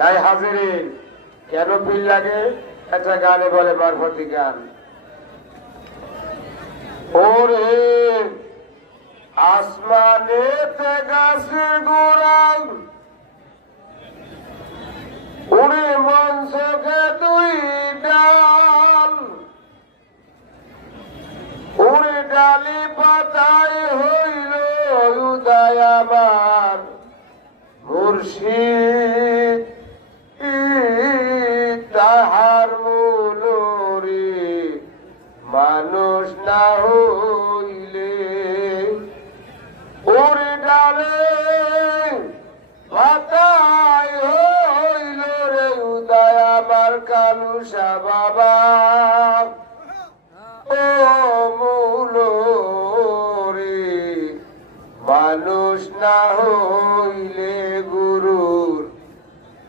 তাই হাজিরিন, কেন পিল লাগে? একটা গানে বলে মারফতি গান, ওরে আসমানেতে গাছের গোড়াল, ওরে মঞ্চকে দুই ডাল, ওরে ডালি পাতায় হইল উদয় আমার মুর্শিদ, তাহার মূলরে মানুষ না হইলে, ওরে ডালে পাতায় হইল রে উদয় আমার কালুসা বাবা, ও মূলরে মানুষ না হইলে।